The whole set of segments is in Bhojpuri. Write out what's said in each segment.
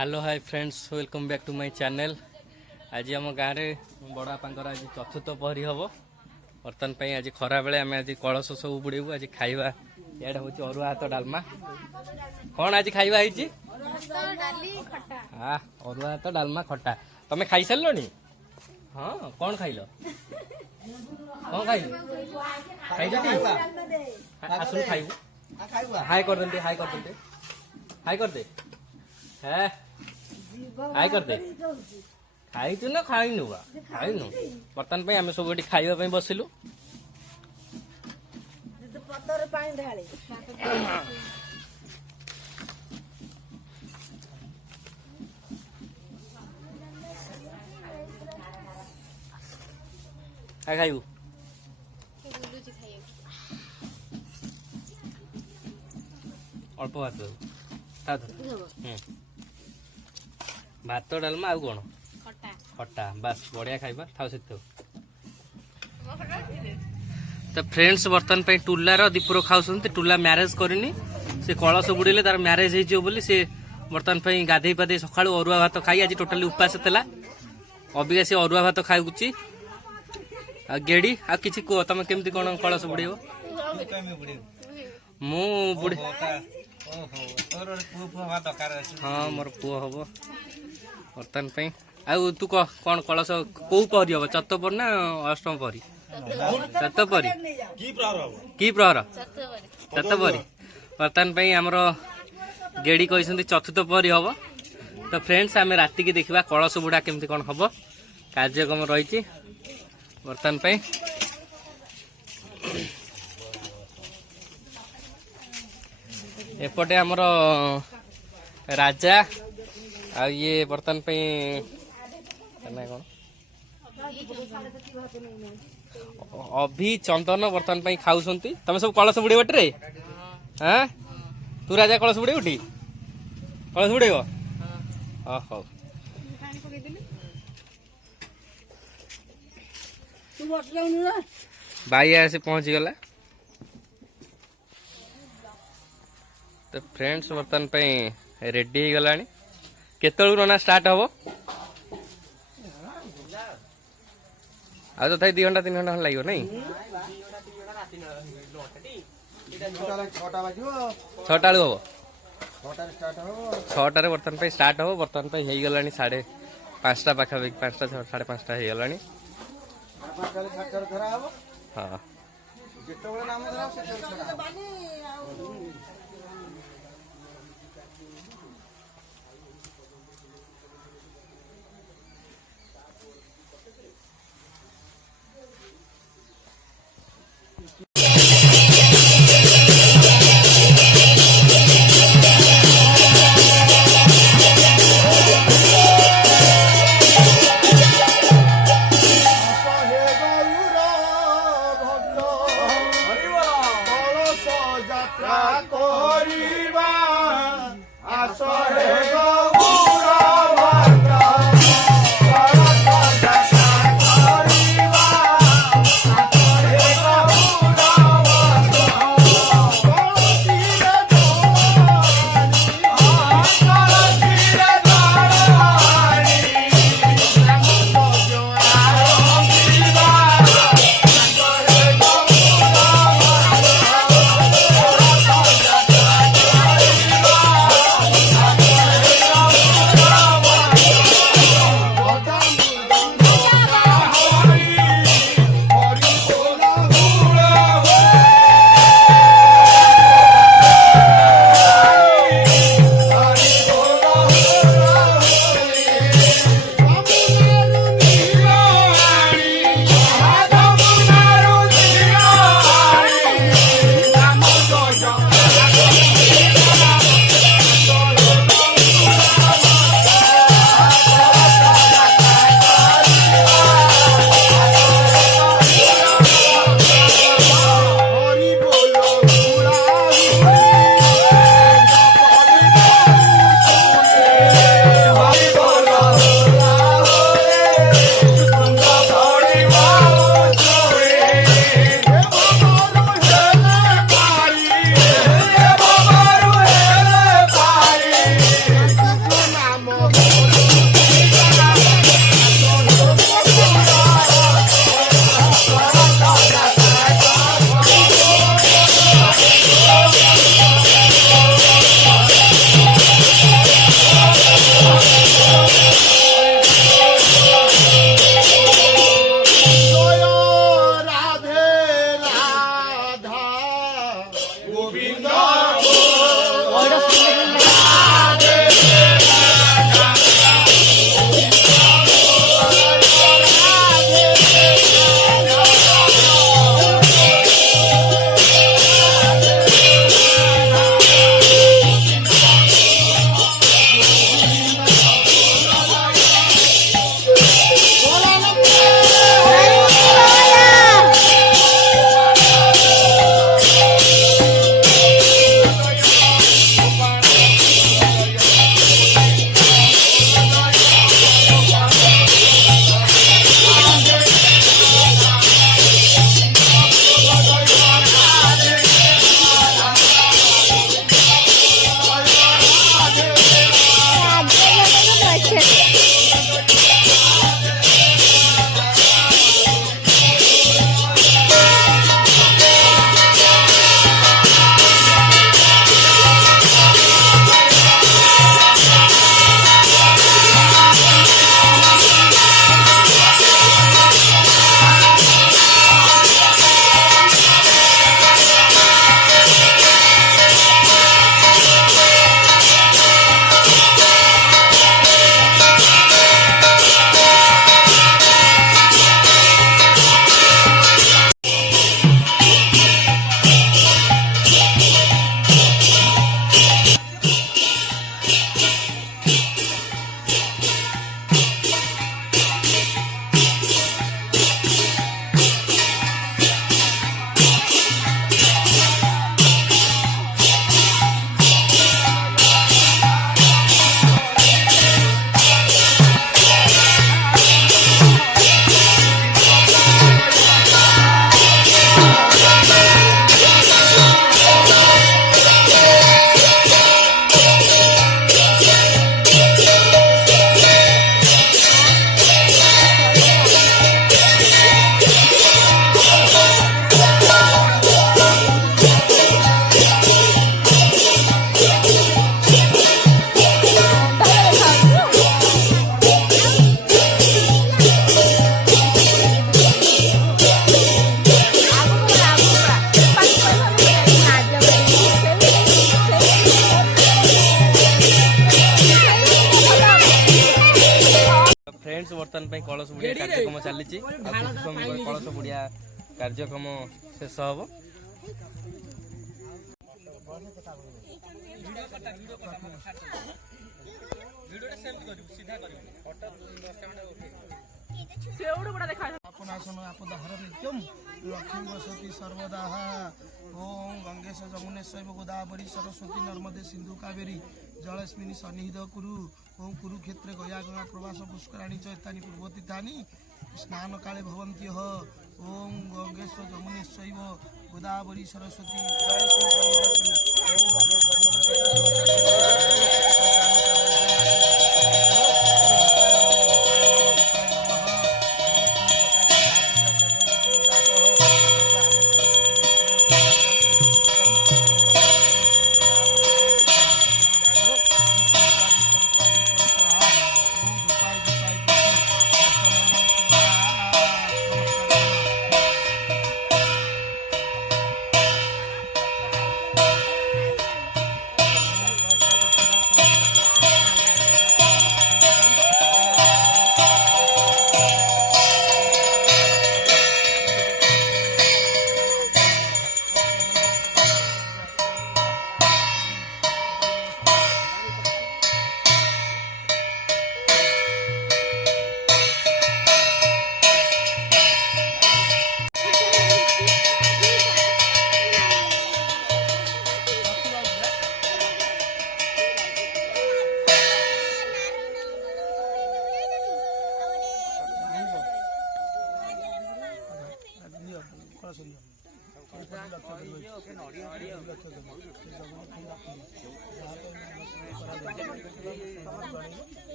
Hello hi friends welcome back to my channel. आज आम गाँव में बड़ बापांकर आज चतुर्थ पहरी हम बर्तमान पर आज खरा बेले आम आज कलश सब बुड़ेबू। आज खाइबा इे हूँ अरुआ भात डालमा। कौन आज खाइबा है? हाँ अरुआ भात डालमा खटा। तमें खाई सारे? हाँ कौन खाइल? कौन खाइल? आसुन खाइबू। हाय कर दे, हाय कर दे, हाय कर दे। है हाय कर दे। खाइचु ना खाइनु? खाइनु। बर्तमान पे आम सब खाइबा बसिलु। खाइबू अल्प भात भात डालमा आउ कौन खटा बास बढ़िया खाइबा थाउ से। तो फ्रेंड्स बर्तमान पे टुलार दीपुर खाऊँ। टुला मैरेज करनी से कलश बुड़े तार मैरेज हो से बर्तमान पे गाधे पाधे सका अरुआ भात खाई आज टोटाली उपास था। अबिका से अरुआ भात खाऊची आ गेड़ी आ किसी कह तुम केमती कौन कलश बुड़ेब? मु बुड़े हाँ मोर पुओ हम बर्तमान पे। आउ तू कह कौन कलश कौ पहरी हम? चतुर्थ ना अष्टम पहरी? चतुर्थ पहरी कि प्रहर चतुर्थ बर्तमान पे आमर गेड़ी कहते चतुर्थ पहरी हम। तो फ्रेंड्स आम राति की देखा कलश बुड़ा केमती कौन हम कार्यक्रम रही बर्तमान पे। एपटे आमर राजा आ ये बर्तमान पे कौन अभी चंदन बर्तमान पे खाऊ। तुम सब कलश बुड़े बटे? हाँ तू राजा कलश बुड़े उठी कलश बुड़े हौ भाई आसे पहुंच गला। तो फ्रेंड्स बर्तमान पे रेडी हो गला। केतलू रना स्टार्ट हम? आ तो 2 घंटा 3 घंटा लगे नहीं? 6टा हम 6टार बर्तमान पे स्टार्ट हम। बर्तमान पे हो गला 5:30 पाखापाखि 5टा 5:30 हो गला। हाँ फ्रेंड्स बर्तमान कलश बुड़िया कार्यक्रम चली कलश बुड़िया कार्यक्रम शेष हम लक्ष्मी वसती सर्वदा ओम गंगेश जमुनेश्वर गोदावरी सरस्वती नर्मदे सिंधु कावेरी जलस्मिनी सन्निहित कुरु ओम कुरुक्षेत्र गया गंगा प्रवास पुष्कराणी चैतानी पूर्वती थानी स्नान काले भवन्ति ओम गंगेश जमुनेश्वर गोदावरी सरस्वती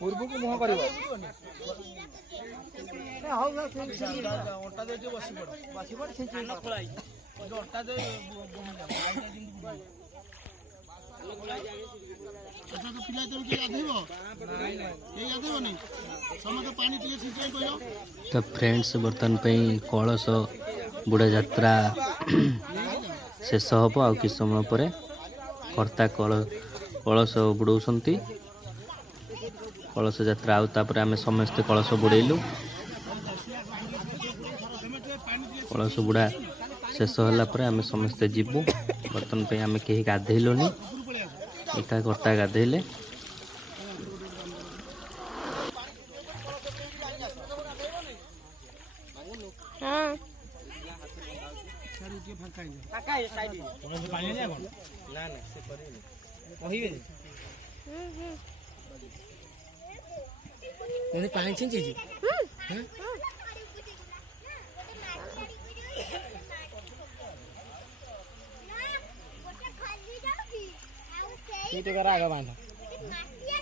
पूर्व को मुह कर तो फ्रेंड्स बर्तमान कलश बुड़ा यात्रा शेष हम आ कि समय पर कर्ता कलश बुड़ौंट कलश यात्रा आउे आम समस्ते कलश बुड़ेलु कलश बुड़ा शेष होला आम समस्ते जीवु बर्तमान आम कहीं गाधेलुनि एका कर्ता गाधेले पानी छिंची आग बांध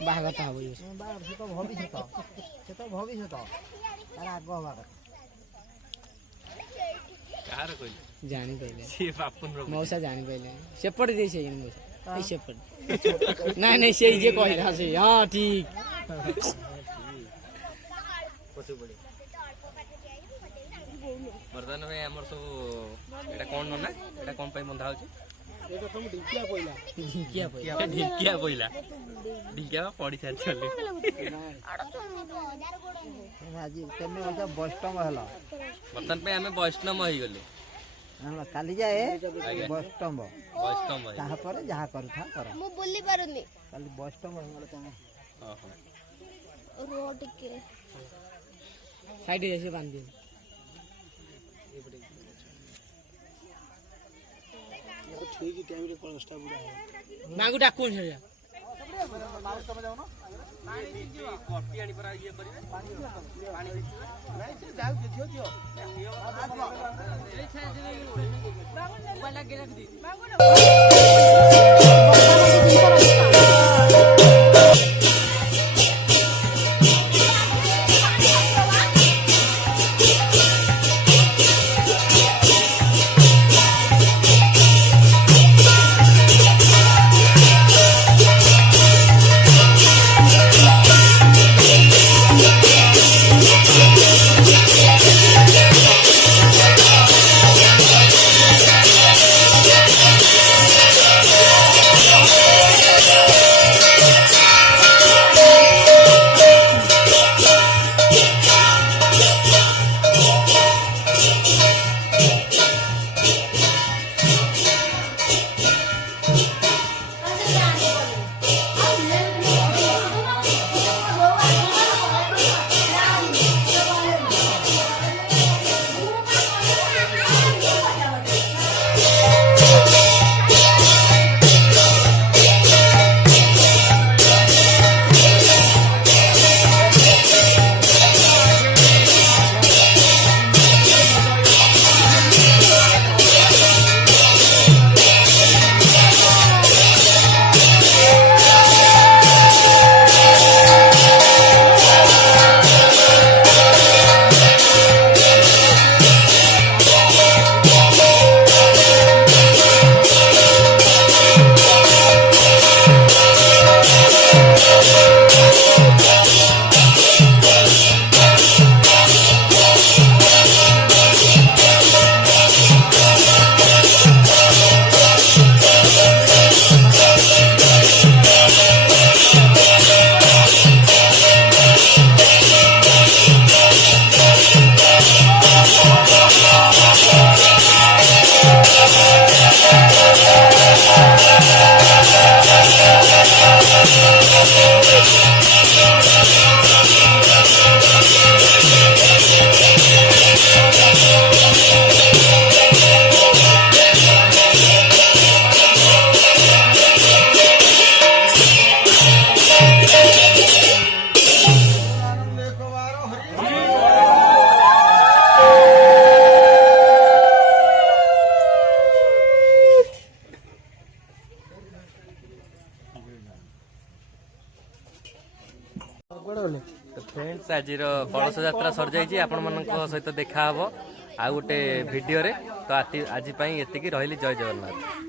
बाहगत हम भविष्य आग जानी पहले मौसा जानी पहले सेपट दे से मौसा सेपट नहीं से जे कहला से हां ठीक बर्तमान में हमर सब एटा कोन ना एटा कोन पई बंधा होची एटा तुम ढिकिया ढिकिया पड़ी सार चले राजी तने ओजा बस्टम हला बर्तमान पे हमें वैष्णव हो गले हम काली जाए बस्टम ताहा पर जहा करू था कर मु बोली पारुनी काली बस्टम हो तने रोड के साइड जैसे बांध दे ठीक टाइम रे कलस्टा बुडा मागु डाकुन छे माउस तमे जाओ ना पानी दियो कॉफी आनी पर ये करिवे पानी नहीं से जाऊ देखियो दियो मोबाइल लगे रख दी मांगो ना तो फ्रेंड्स आज कलश यात्रा सर जाइए आपण मान सहित देखा हम आउ गोटे भिडियो रे तो आज एति रही जय जगन्नाथ।